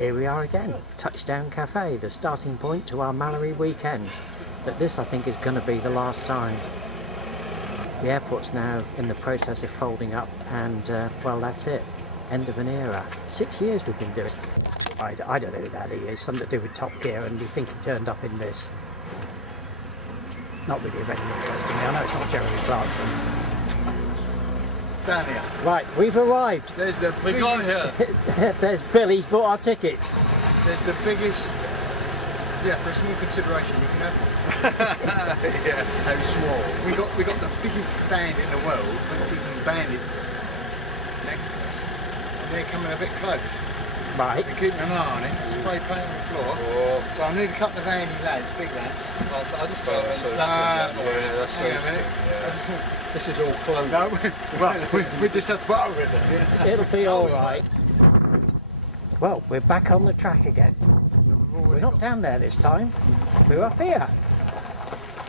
Here we are again, Touchdown Cafe, the starting point to our Mallory weekends. But this, I think, is going to be the last time. The airport's now in the process of folding up, and well, that's it. End of an era. 6 years we've been doing it. I don't know who that is. Something to do with Top Gear, and you think he turned up in this. Not really of any interest to me. I know it's not Jeremy Clarkson. Down here. Right, we've arrived. There's the We got here. There's Billy's bought our tickets. There's the biggest. Yeah, for a small consideration, you can have one. Yeah, how small. We got the biggest stand in the world. Let's even bandits next to us, and they're coming a bit close. Right. We're keeping an eye on it. Spray paint on the floor. Oh. So I need a couple of handy lads, big lads. I just got Yeah, that's so. This is all closed. No, well, we just have to put up with it. It'll be all right. Well, we're back on the track again. We're not down there this time. We're up here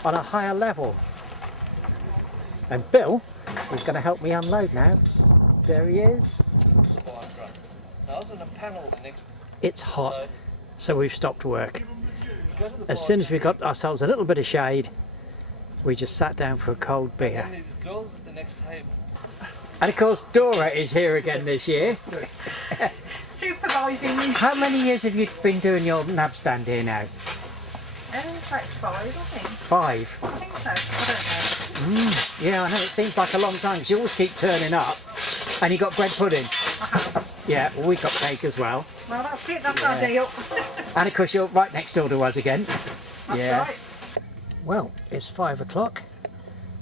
on a higher level. And Bill is going to help me unload now. There he is. I was on a panel next. It's hot, so we've stopped work. As soon as we got ourselves a little bit of shade, we just sat down for a cold beer. And of course, Dora is here again this year. Supervising you. How many years have you been doing your nab stand here now? About 5, I think. 5? I think so. I don't know. Yeah, I know, it seems like a long time because you always keep turning up. And you got bread pudding. I have. Yeah, well, we've got cake as well. Well, that's it. That's our deal. And of course, you're right next door to us again. That's right. Well, it's 5 o'clock.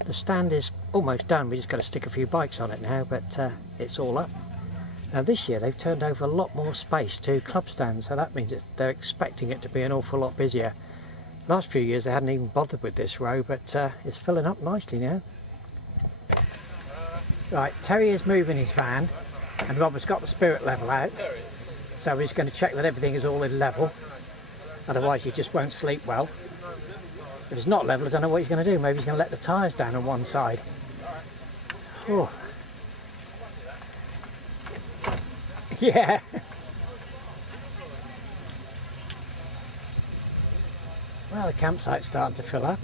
The stand is almost done. We just got to stick a few bikes on it now, but it's all up. Now this year they've turned over a lot more space to club stands, so that means they're expecting it to be an awful lot busier. Last few years they hadn't even bothered with this row, but it's filling up nicely now. Right, Terry is moving his van, and Robert's got the spirit level out, so we're just going to check that everything is all in level. Otherwise you just won't sleep well. If it's not level, I don't know what he's going to do. Maybe he's going to let the tyres down on one side. Oh. Yeah. Well, the campsite's starting to fill up.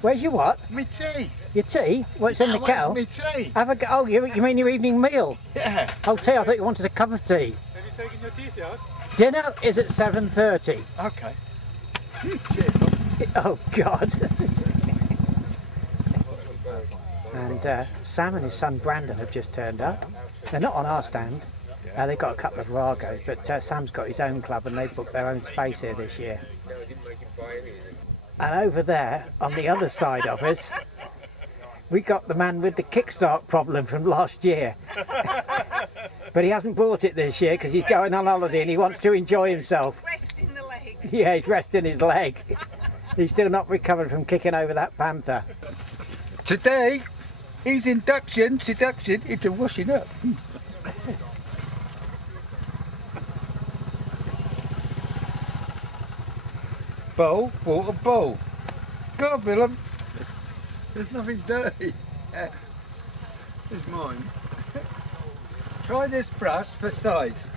Where's your what? Me tea. Your tea? What's in the kettle? Me tea. Have a go. Oh, you mean your evening meal? Yeah. Oh, tea. I thought you wanted a cup of tea. Have you taken your teeth out? Dinner is at 7:30. Okay. Cheers. Oh God. And Sam and his son Brandon have just turned up. They're not on our stand. They've got a couple of Viragos, but Sam's got his own club and they've booked their own space here this year. And over there, on the other side of us, we got the man with the kickstart problem from last year. But he hasn't bought it this year because he's going on holiday and he wants to enjoy himself. Resting the leg. Yeah, he's resting his leg. He's still not recovered from kicking over that panther. Today, his seduction into washing up. Bowl, water, bowl. Go on, Willem. There's nothing dirty. It's mine. Try this brush for size.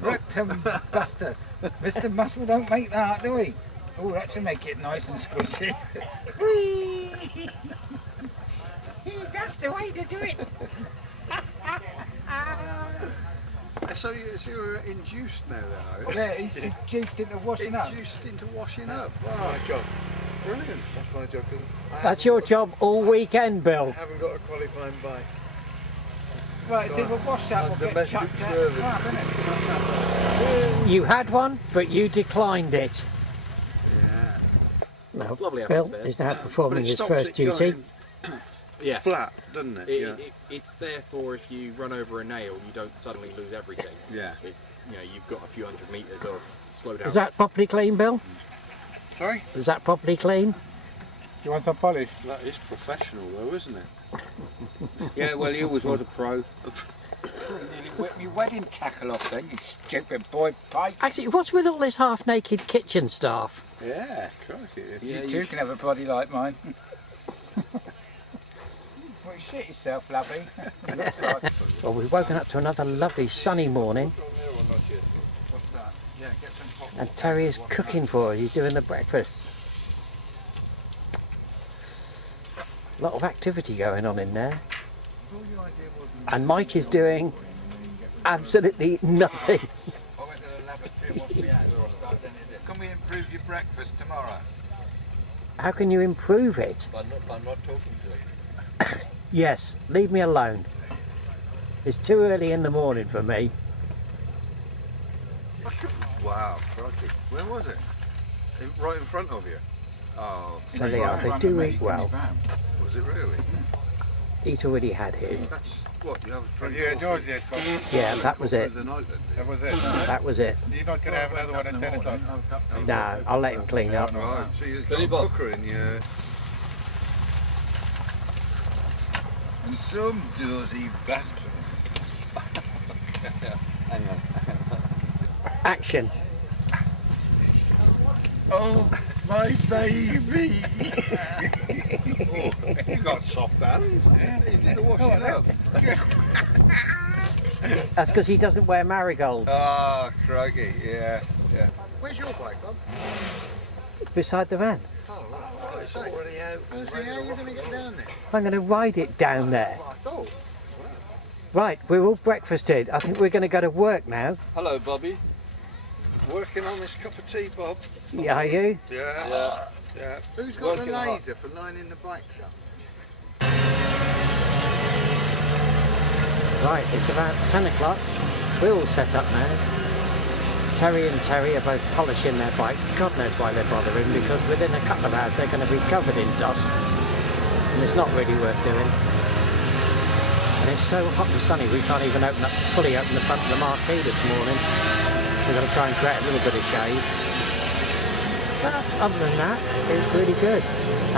Rectum buster. Mr. Muscle don't make that, do he? Oh, that should make it nice and squishy. That's the way to do it. So you're induced now then, are you? Yeah, he's seduced into washing up. Induced into washing up. That's my job. Brilliant. That's my job. That's your job all weekend, Bill. I haven't got a qualifying bike. Right, so we'll wash that, we'll get Domestic chucked out. service. Right, innit? You had one, but you declined it. Yeah. Well, Lovely Bill atmosphere. is now performing his stops first it duty. going Yeah. flat, doesn't it? Yeah. It's therefore if you run over a nail, you don't suddenly lose everything. Yeah. You've got a few hundred metres of slow down. Is that properly clean, Bill? Sorry? Is that properly clean? You want some polish? That is professional though, isn't it? Yeah, well, he always was a pro. Nearly whipped me wedding tackle off then, you stupid boy pike. Actually, what's with all this half-naked kitchen staff? Yeah, crikey. You too can have a body like mine. Well, you shit yourself, lovey. It looks like. Well, we've woken up to another lovely sunny morning, What's that? Yeah, get some hot and Terry is cooking for us. He's doing the breakfast. A lot of activity going on in there. And Mike is doing absolutely nothing. I went to the lavatory and washed my hands. Can we improve your breakfast tomorrow? How can you improve it? By not talking to him. Yes, leave me alone. It's too early in the morning for me. Wow, crikey. Where was it? Right in front of you? Oh, There they are. They do eat well. was it really? He's already had his. That's what you have. Have you had yours yet, Bob? Yeah, that was it. The night then. That was it. That was it. You're not going to have another one at 10 o'clock? No, I'll let him clean up. Right, so you've got a cooker in your... And some dozy bastard. Hang on. Action. Oh, my baby. Oh, you got soft hands. You did the washing up. That's because he doesn't wear marigolds. Ah, crikey, yeah. Where's your bike, Bob? Beside the van. Oh, right. It's already out. How are you going to get down there? I'm going to ride it down there. What I thought. Right, we're all breakfasted. I think we're going to go to work now. Hello, Bobby. Working on this cup of tea, Bob. Yeah, are you? Yeah. Yeah. Who's got Working the hard. laser for lining the bike shop? Right, it's about 10 o'clock. We're all set up now. Terry and Terry are both polishing their bikes. God knows why they're bothering, because within a couple of hours they're going to be covered in dust. And it's not really worth doing. And it's so hot and sunny we can't even fully open the front of the marquee this morning. We're going to try and create a little bit of shade. But other than that, it's really good.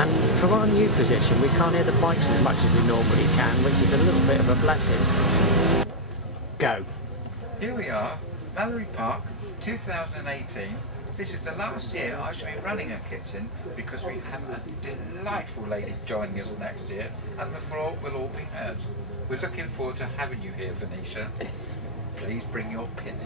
And from our new position, we can't hear the bikes as much as we normally can, which is a little bit of a blessing. Go. Here we are, Mallory Park, 2018. This is the last year I shall be running a kitchen because we have a delightful lady joining us next year, and the floor will all be hers. We're looking forward to having you here, Venetia. Please bring your pennies.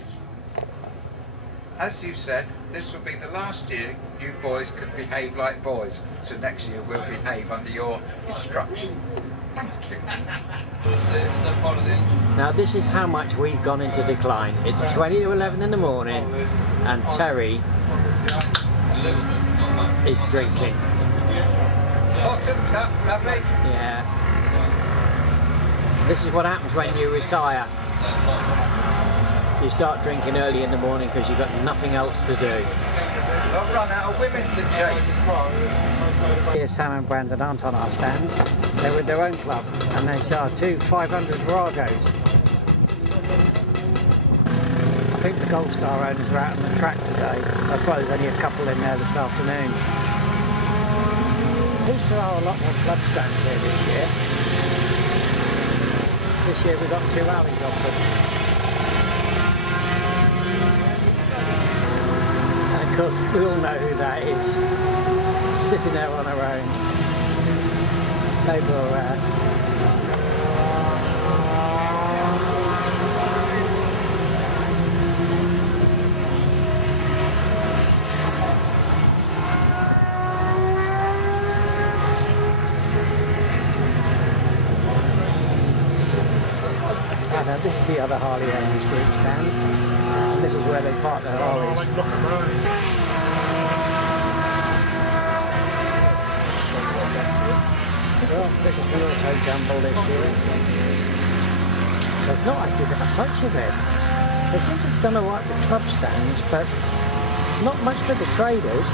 As you said, this will be the last year you boys can behave like boys, so next year we'll behave under your instruction. Thank you. Now this is how much we've gone into decline. It's 20 to 11 in the morning and Terry is drinking. Bottoms up, lovely. Yeah. This is what happens when you retire. You start drinking early in the morning because you've got nothing else to do. I've run out of women to chase. Here Sam and Brandon aren't on our stand. They're with their own club and they saw two 500 Viragos. I think the Gold Star owners are out on the track today. That's why there's only a couple in there this afternoon. At least there are a lot more club stands here this year. This year we've got 2 alleys of them. And of course we all know who that is. Sitting there on her own. Over now this is the other Harley owners group stand. And this is where they park their Harleys. Well, this is the auto jumble this year. There's not actually that much of it. They seem to have done alright with club stands, but not much for the traders.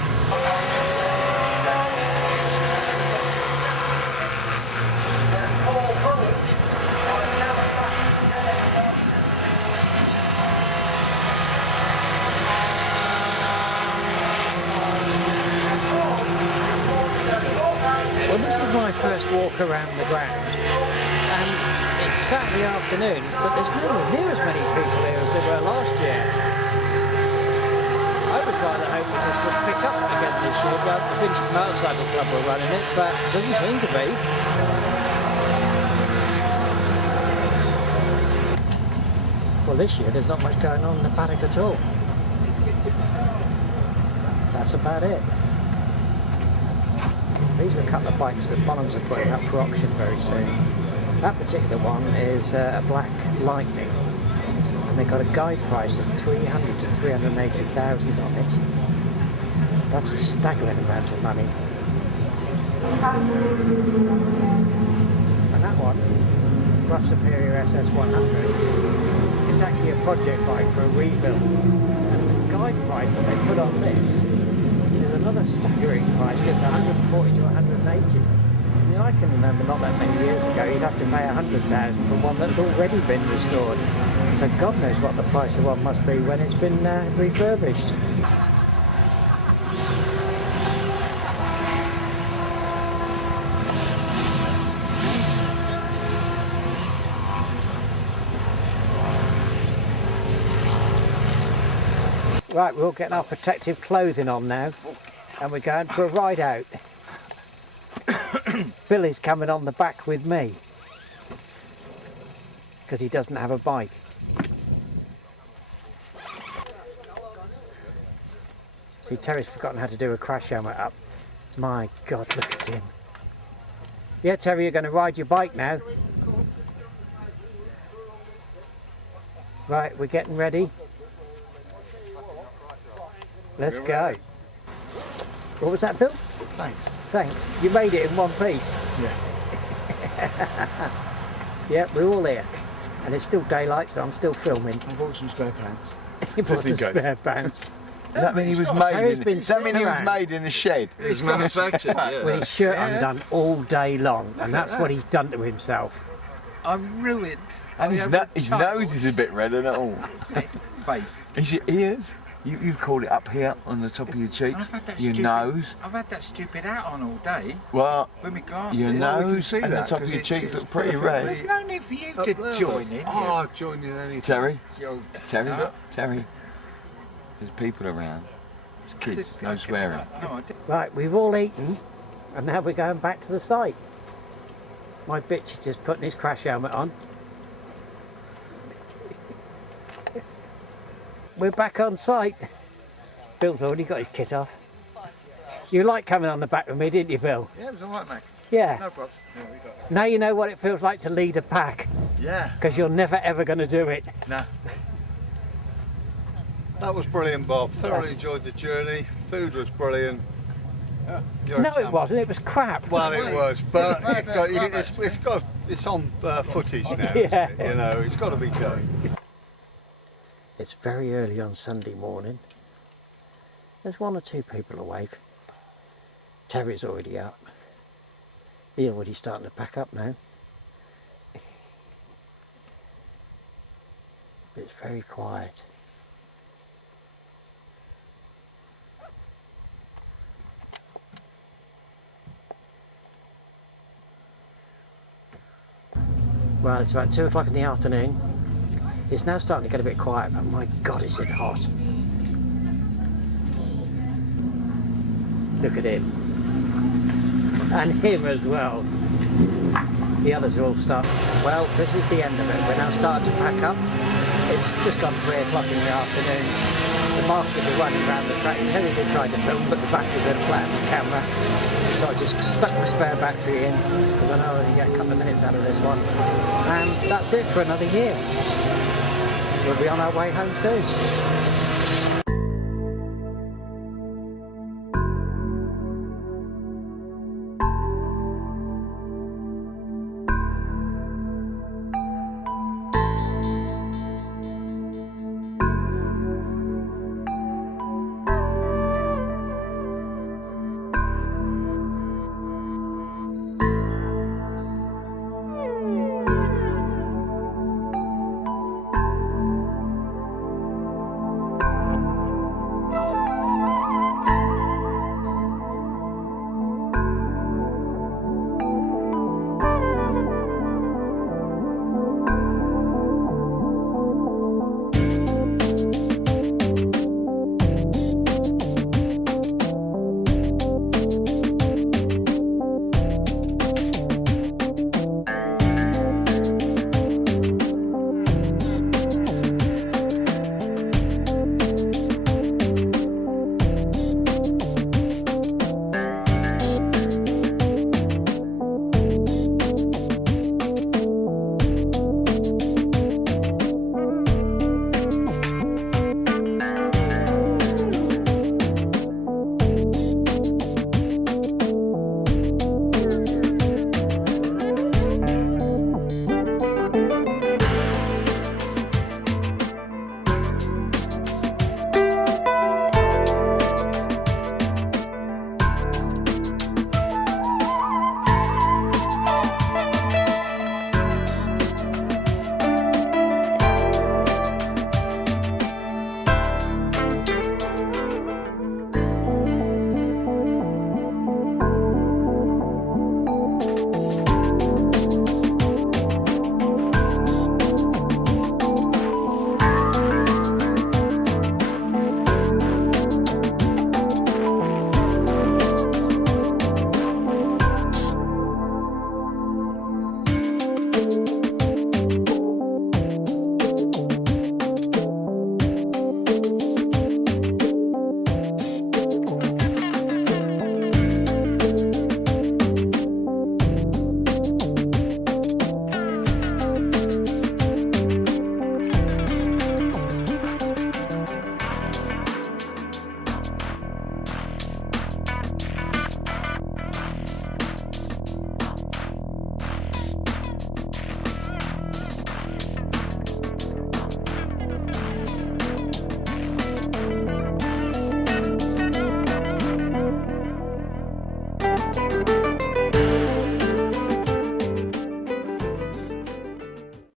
Well, this is my first walk around the ground, and it's Saturday afternoon, but there's nowhere near as many people here as there were last year. I was rather hoping this would pick up again this year. Well, the Vintage Motorcycle Club were running it, but it doesn't seem to be. Well, this year there's not much going on in the paddock at all. That's about it. These are a couple of bikes that Bonhams are putting up for auction very soon. That particular one is a Black Lightning, and they got a guide price of 300 to 380,000 on it. That's a staggering amount of money. And that one, Rough Superior SS100, it's actually a project bike for a rebuild. And the guide price that they put on this is another staggering price. It's 140 to 180. I mean, I can remember not that many years ago you'd have to pay 100,000 for one that had already been restored. So God knows what the price of one must be when it's been refurbished. Right, we're all getting our protective clothing on now, and we're going for a ride out. Billy's coming on the back with me, because he doesn't have a bike. See, Terry's forgotten how to do a crash helmet up. My God, look at him. Yeah, Terry, you're going to ride your bike now. Right, we're getting ready. Let's go. What was that, Bill? Thanks. Thanks. You made it in one piece. Yeah. Yeah, we're all here. And it's still daylight, so I'm still filming. I bought some spare pants. He bought some spare pants. Does that mean he was made in a shed? It's manufactured, yeah. With his shirt undone all day long, and that's what he's done to himself. I'm ruined. And his nose is a bit red, isn't it all? Face. Is your ears? You've called it up here on the top of your cheeks. I've had that your nose. I've had that stupid hat on all day. Well, with my glasses. your nose see and the that, top of 'cause your it's cheeks look pretty perfectly- red. There's no need for you to join in. Oh, I'll join in anything. Terry, Yo, Terry. There's people around. There's kids. No swearing. No, I didn't. Right, we've all eaten, and now we're going back to the site. My bitch is just putting his crash helmet on. We're back on site. Bill's already got his kit off. You liked coming on the back with me, didn't you, Bill? Yeah, it was alright, mate. Yeah. No problem. Yeah, we got it. Now you know what it feels like to lead a pack, Yeah. because you're never ever going to do it. No. That was brilliant, Bob. Thoroughly enjoyed the journey. Food was brilliant. You're a No, it champ. wasn't. It was crap. Well, it was, but it's on footage now. Yeah. Isn't it? You know, it's got to be done. It's very early on Sunday morning. There's one or two people awake. Terry's already up. He's already starting to pack up now. It's very quiet. Well, it's about 2 o'clock in the afternoon. It's now starting to get a bit quiet, but my God, is it hot. Look at him. And him as well. The others are all starting. Well, this is the end of it. We're now starting to pack up. It's just gone 3 o'clock in the afternoon. The masters are running around the track. Terry did try to film, but the battery went flat on the camera. So I just stuck my spare battery in, because I know I only get a couple of minutes out of this one. And that's it for another year. We'll be on our way home soon.